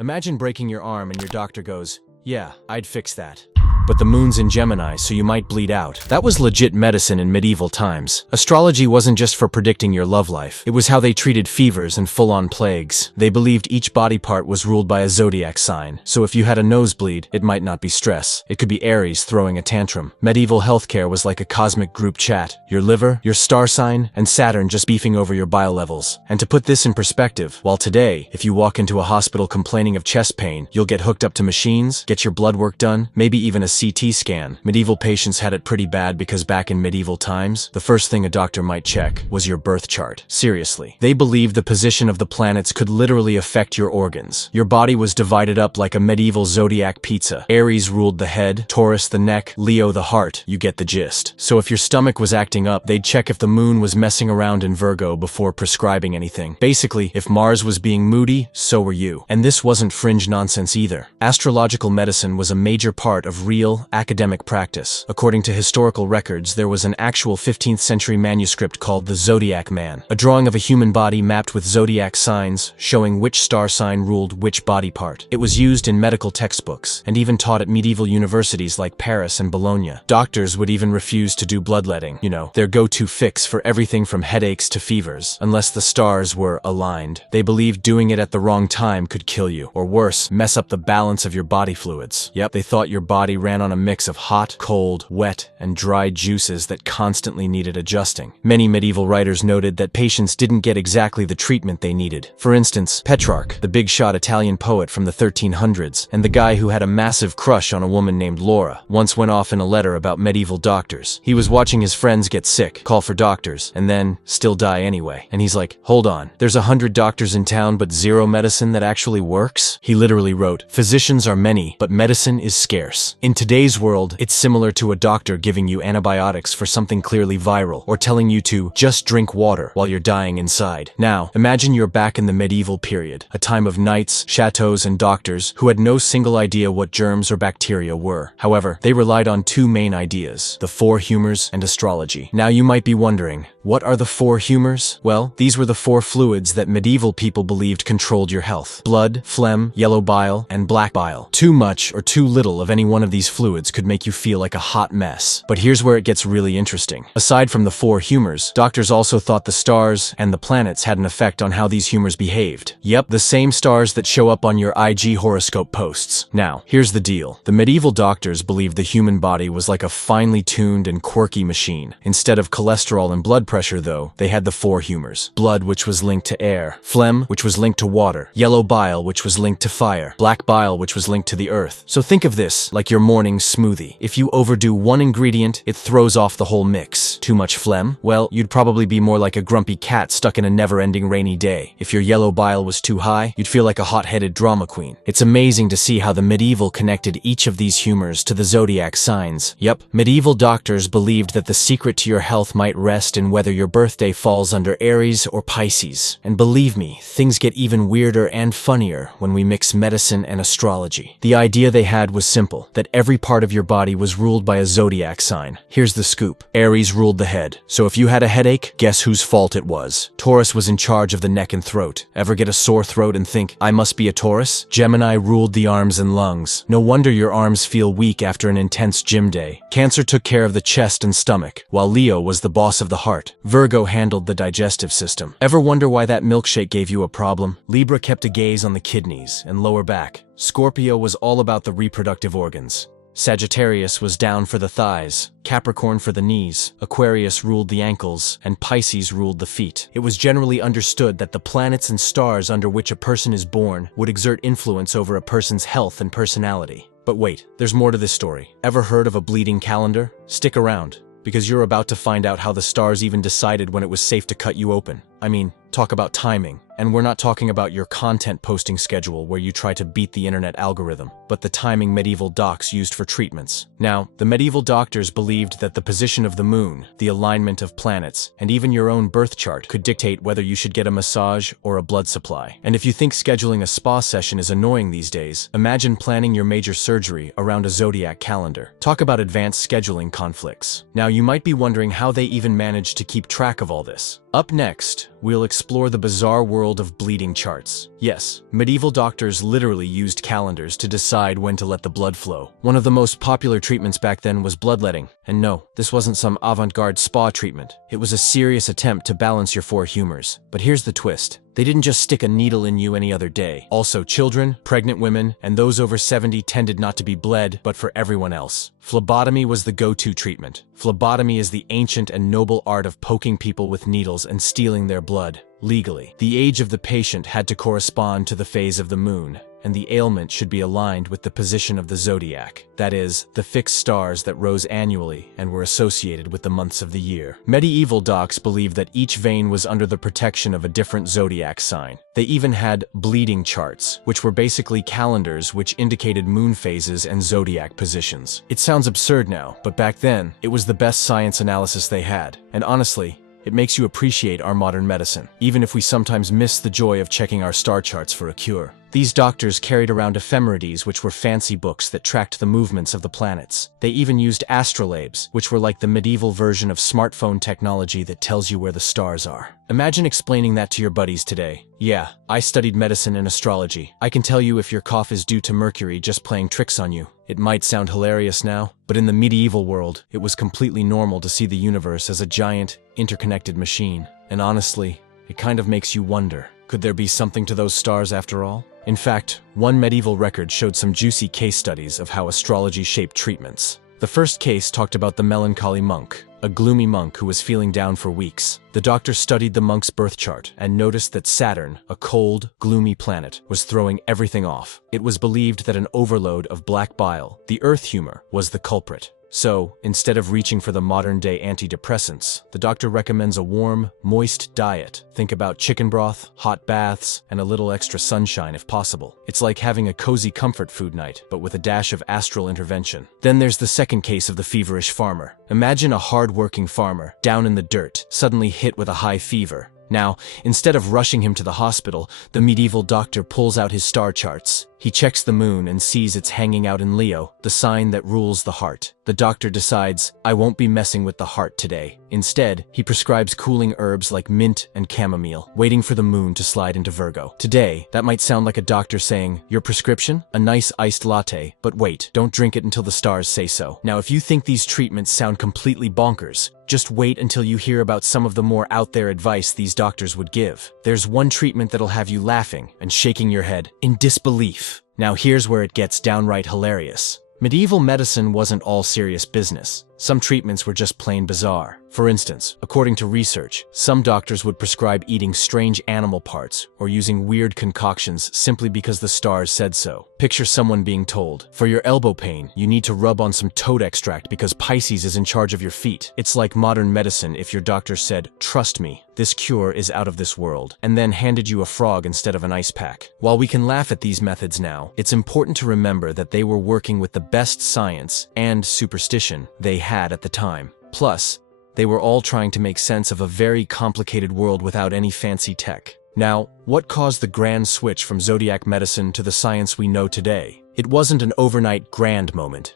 Imagine breaking your arm and your doctor goes, "Yeah, I'd fix that. But the moon's in Gemini, so you might bleed out." That was legit medicine in medieval times. Astrology wasn't just for predicting your love life. It was how they treated fevers and full-on plagues. They believed each body part was ruled by a zodiac sign. So if you had a nosebleed, it might not be stress. It could be Aries throwing a tantrum. Medieval healthcare was like a cosmic group chat. Your liver, your star sign, and Saturn just beefing over your bile levels. And to put this in perspective, while today, if you walk into a hospital complaining of chest pain, you'll get hooked up to machines, get your blood work done, maybe even a CT scan. Medieval patients had it pretty bad because back in medieval times, the first thing a doctor might check was your birth chart. Seriously. They believed the position of the planets could literally affect your organs. Your body was divided up like a medieval zodiac pizza. Aries ruled the head, Taurus the neck, Leo the heart. You get the gist. So if your stomach was acting up, they'd check if the moon was messing around in Virgo before prescribing anything. Basically, if Mars was being moody, so were you. And this wasn't fringe nonsense either. Astrological medicine was a major part of real, academic practice. According to historical records, there was an actual 15th century manuscript called the Zodiac Man, a drawing of a human body mapped with zodiac signs, showing which star sign ruled which body part. It was used in medical textbooks, and even taught at medieval universities like Paris and Bologna. Doctors would even refuse to do bloodletting, their go-to fix for everything from headaches to fevers, unless the stars were aligned. They believed doing it at the wrong time could kill you, or worse, mess up the balance of your body fluids. Yep, they thought your body ran on a mix of hot, cold, wet, and dry juices that constantly needed adjusting. Many medieval writers noted that patients didn't get exactly the treatment they needed. For instance, Petrarch, the big-shot Italian poet from the 1300s, and the guy who had a massive crush on a woman named Laura, once went off in a letter about medieval doctors. He was watching his friends get sick, call for doctors, and then still die anyway. And he's like, hold on, there's 100 doctors in town but zero medicine that actually works? He literally wrote, "Physicians are many, but medicine is scarce." In today's world, it's similar to a doctor giving you antibiotics for something clearly viral, or telling you to just drink water while you're dying inside. Now, imagine you're back in the medieval period, a time of knights, chateaus, and doctors who had no single idea what germs or bacteria were. However, they relied on two main ideas: the four humors and astrology. Now you might be wondering, what are the four humors? Well, these were the four fluids that medieval people believed controlled your health: blood, phlegm, yellow bile, and black bile. Too much or too little of any one of these fluids could make you feel like a hot mess. But here's where it gets really interesting. Aside from the four humors, doctors also thought the stars and the planets had an effect on how these humors behaved. Yep, the same stars that show up on your IG horoscope posts. Now, here's the deal. The medieval doctors believed the human body was like a finely tuned and quirky machine. Instead of cholesterol and blood pressure, though, they had the four humors: blood, which was linked to air; phlegm, which was linked to water; yellow bile, which was linked to fire; black bile, which was linked to the earth. So think of this like your morning smoothie. If you overdo one ingredient, it throws off the whole mix. Too much phlegm? Well, you'd probably be more like a grumpy cat stuck in a never-ending rainy day. If your yellow bile was too high, you'd feel like a hot-headed drama queen. It's amazing to see how the medieval connected each of these humors to the zodiac signs. Yep, medieval doctors believed that the secret to your health might rest in whether your birthday falls under Aries or Pisces. And believe me, things get even weirder and funnier when we mix medicine and astrology. The idea they had was simple, that every part of your body was ruled by a zodiac sign. Here's the scoop. Aries ruled the head. So if you had a headache, guess whose fault it was? Taurus was in charge of the neck and throat. Ever get a sore throat and think, I must be a Taurus? Gemini ruled the arms and lungs. No wonder your arms feel weak after an intense gym day. Cancer took care of the chest and stomach, while Leo was the boss of the heart. Virgo handled the digestive system. Ever wonder why that milkshake gave you a problem? Libra kept a gaze on the kidneys and lower back. Scorpio was all about the reproductive organs. Sagittarius was down for the thighs, Capricorn for the knees, Aquarius ruled the ankles, and Pisces ruled the feet. It was generally understood that the planets and stars under which a person is born would exert influence over a person's health and personality. But wait, there's more to this story. Ever heard of a bleeding calendar? Stick around, because you're about to find out how the stars even decided when it was safe to cut you open. I mean, talk about timing. And we're not talking about your content posting schedule where you try to beat the internet algorithm, but the timing medieval docs used for treatments. Now, the medieval doctors believed that the position of the moon, the alignment of planets, and even your own birth chart could dictate whether you should get a massage or a blood supply. And if you think scheduling a spa session is annoying these days, imagine planning your major surgery around a zodiac calendar. Talk about advanced scheduling conflicts. Now, you might be wondering how they even managed to keep track of all this. Up next, we'll explore the bizarre world of bleeding charts. Yes, medieval doctors literally used calendars to decide when to let the blood flow. One of the most popular treatments back then was bloodletting. And no, this wasn't some avant-garde spa treatment. It was a serious attempt to balance your four humors. But here's the twist. They didn't just stick a needle in you any other day. Also, children, pregnant women, and those over 70 tended not to be bled, but for everyone else. Phlebotomy was the go-to treatment. Phlebotomy is the ancient and noble art of poking people with needles and stealing their blood, legally. The age of the patient had to correspond to the phase of the moon, and the ailment should be aligned with the position of the zodiac, that is, the fixed stars that rose annually and were associated with the months of the year. Medieval docs believed that each vein was under the protection of a different zodiac sign. They even had bleeding charts, which were basically calendars which indicated moon phases and zodiac positions. It sounds absurd now, but back then, it was the best science analysis they had. And honestly, it makes you appreciate our modern medicine, even if we sometimes miss the joy of checking our star charts for a cure. These doctors carried around ephemerides, which were fancy books that tracked the movements of the planets. They even used astrolabes, which were like the medieval version of smartphone technology that tells you where the stars are. Imagine explaining that to your buddies today. Yeah, I studied medicine and astrology. I can tell you if your cough is due to Mercury just playing tricks on you. It might sound hilarious now, but in the medieval world, it was completely normal to see the universe as a giant, interconnected machine. And honestly, it kind of makes you wonder, could there be something to those stars after all? In fact, one medieval record showed some juicy case studies of how astrology shaped treatments. The first case talked about the melancholy monk, a gloomy monk who was feeling down for weeks. The doctor studied the monk's birth chart and noticed that Saturn, a cold, gloomy planet, was throwing everything off. It was believed that an overload of black bile, the earth humor, was the culprit. So, instead of reaching for the modern-day antidepressants, the doctor recommends a warm, moist diet. Think about chicken broth, hot baths, and a little extra sunshine if possible. It's like having a cozy comfort food night, but with a dash of astral intervention. Then there's the second case of the feverish farmer. Imagine a hard-working farmer, down in the dirt, suddenly hit with a high fever. Now, instead of rushing him to the hospital, the medieval doctor pulls out his star charts. He checks the moon and sees it's hanging out in Leo, the sign that rules the heart. The doctor decides, I won't be messing with the heart today. Instead, he prescribes cooling herbs like mint and chamomile, waiting for the moon to slide into Virgo. Today, that might sound like a doctor saying, your prescription? A nice iced latte, but wait, don't drink it until the stars say so. Now, if you think these treatments sound completely bonkers, just wait until you hear about some of the more out there advice these doctors would give. There's one treatment that'll have you laughing and shaking your head in disbelief. Now here's where it gets downright hilarious. Medieval medicine wasn't all serious business. Some treatments were just plain bizarre. For instance, according to research, some doctors would prescribe eating strange animal parts or using weird concoctions simply because the stars said so. Picture someone being told, for your elbow pain, you need to rub on some toad extract because Pisces is in charge of your feet. It's like modern medicine if your doctor said, trust me, this cure is out of this world, and then handed you a frog instead of an ice pack. While we can laugh at these methods now, it's important to remember that they were working with the best science and superstition they had at the time. Plus, they were all trying to make sense of a very complicated world without any fancy tech. Now, what caused the grand switch from zodiac medicine to the science we know today? It wasn't an overnight grand moment.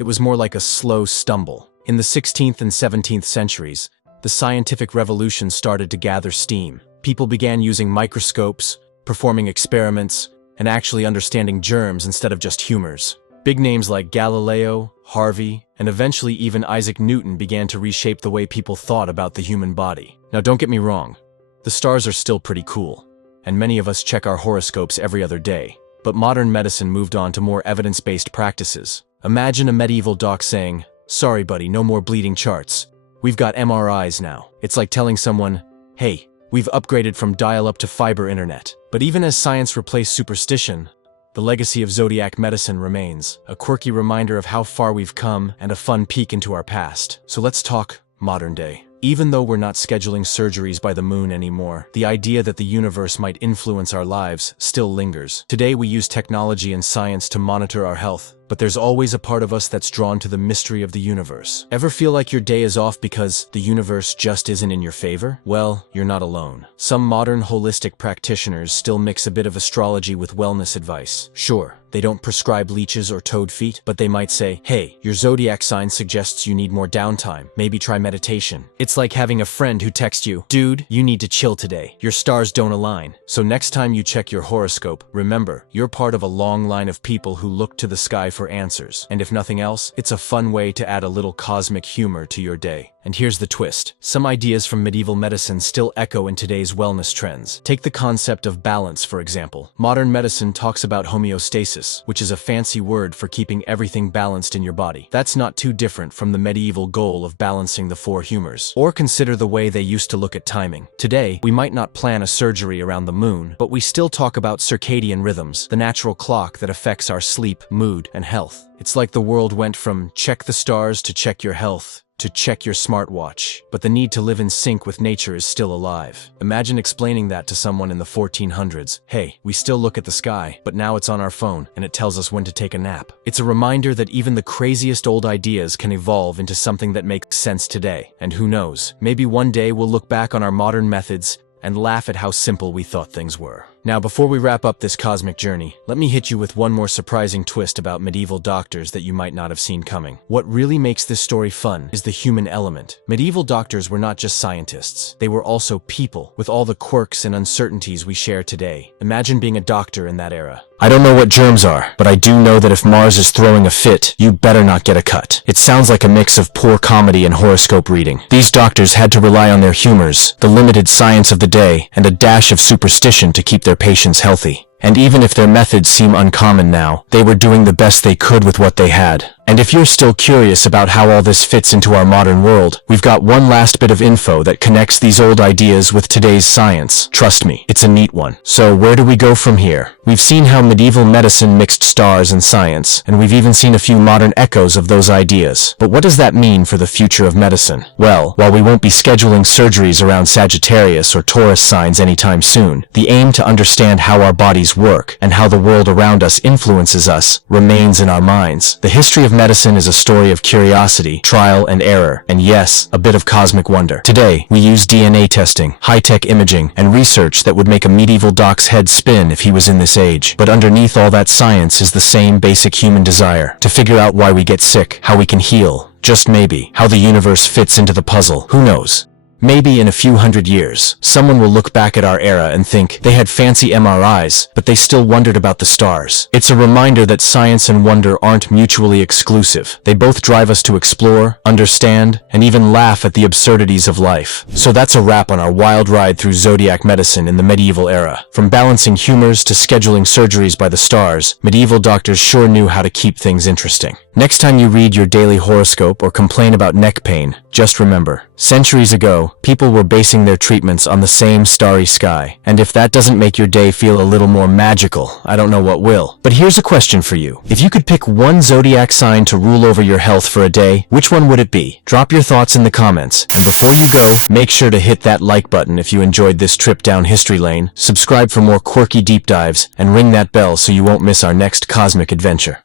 It was more like a slow stumble. In the 16th and 17th centuries, the scientific revolution started to gather steam. People began using microscopes, performing experiments, and actually understanding germs instead of just humors. Big names like Galileo, Harvey, and eventually even Isaac Newton began to reshape the way people thought about the human body. Now don't get me wrong, the stars are still pretty cool, and many of us check our horoscopes every other day. But modern medicine moved on to more evidence-based practices. Imagine a medieval doc saying, sorry buddy, no more bleeding charts. We've got MRIs now. It's like telling someone, hey, we've upgraded from dial-up to fiber internet. But even as science replaced superstition, the legacy of zodiac medicine remains, a quirky reminder of how far we've come and a fun peek into our past. So let's talk modern day. Even though we're not scheduling surgeries by the moon anymore, the idea that the universe might influence our lives still lingers. Today we use technology and science to monitor our health, but there's always a part of us that's drawn to the mystery of the universe. Ever feel like your day is off because the universe just isn't in your favor? Well, you're not alone. Some modern holistic practitioners still mix a bit of astrology with wellness advice. Sure, they don't prescribe leeches or toad feet, but they might say, hey, your zodiac sign suggests you need more downtime. Maybe try meditation. It's like having a friend who texts you, dude, you need to chill today. Your stars don't align. So next time you check your horoscope, remember, you're part of a long line of people who look to the sky for answers. And if nothing else, it's a fun way to add a little cosmic humor to your day. And here's the twist. Some ideas from medieval medicine still echo in today's wellness trends. Take the concept of balance, for example. Modern medicine talks about homeostasis, which is a fancy word for keeping everything balanced in your body. That's not too different from the medieval goal of balancing the four humors. Or consider the way they used to look at timing. Today, we might not plan a surgery around the moon, but we still talk about circadian rhythms, the natural clock that affects our sleep, mood, and health. It's like the world went from check the stars to check your health, to check your smartwatch, but the need to live in sync with nature is still alive. Imagine explaining that to someone in the 1400s. Hey, we still look at the sky, but now it's on our phone, and it tells us when to take a nap. It's a reminder that even the craziest old ideas can evolve into something that makes sense today. And who knows, maybe one day we'll look back on our modern methods and laugh at how simple we thought things were. Now, before we wrap up this cosmic journey, let me hit you with one more surprising twist about medieval doctors that you might not have seen coming. What really makes this story fun is the human element. Medieval doctors were not just scientists. They were also people, with all the quirks and uncertainties we share today. Imagine being a doctor in that era. I don't know what germs are, but I do know that if Mars is throwing a fit, you better not get a cut. It sounds like a mix of poor comedy and horoscope reading. These doctors had to rely on their humors, the limited science of the day, and a dash of superstition to keep their patients healthy. And even if their methods seem uncommon now, they were doing the best they could with what they had. And if you're still curious about how all this fits into our modern world, we've got one last bit of info that connects these old ideas with today's science. Trust me, it's a neat one. So where do we go from here? We've seen how medieval medicine mixed stars and science, and we've even seen a few modern echoes of those ideas. But what does that mean for the future of medicine? Well, while we won't be scheduling surgeries around Sagittarius or Taurus signs anytime soon, the aim to understand how our bodies work and how the world around us influences us remains in our minds. The history of medicine is a story of curiosity, trial and error, and yes, a bit of cosmic wonder. Today, we use DNA testing, high-tech imaging, and research that would make a medieval doc's head spin if he was in this age. But underneath all that science is the same basic human desire to figure out why we get sick, how we can heal, just maybe, how the universe fits into the puzzle. Who knows? Maybe in a few hundred years, someone will look back at our era and think they had fancy MRIs, but they still wondered about the stars. It's a reminder that science and wonder aren't mutually exclusive. They both drive us to explore, understand, and even laugh at the absurdities of life. So that's a wrap on our wild ride through zodiac medicine in the medieval era. From balancing humors to scheduling surgeries by the stars, medieval doctors sure knew how to keep things interesting. Next time you read your daily horoscope or complain about neck pain, just remember, centuries ago, people were basing their treatments on the same starry sky. And if that doesn't make your day feel a little more magical, I don't know what will. But here's a question for you. If you could pick one zodiac sign to rule over your health for a day, which one would it be? Drop your thoughts in the comments. And before you go, make sure to hit that like button if you enjoyed this trip down history lane, subscribe for more quirky deep dives, and ring that bell so you won't miss our next cosmic adventure.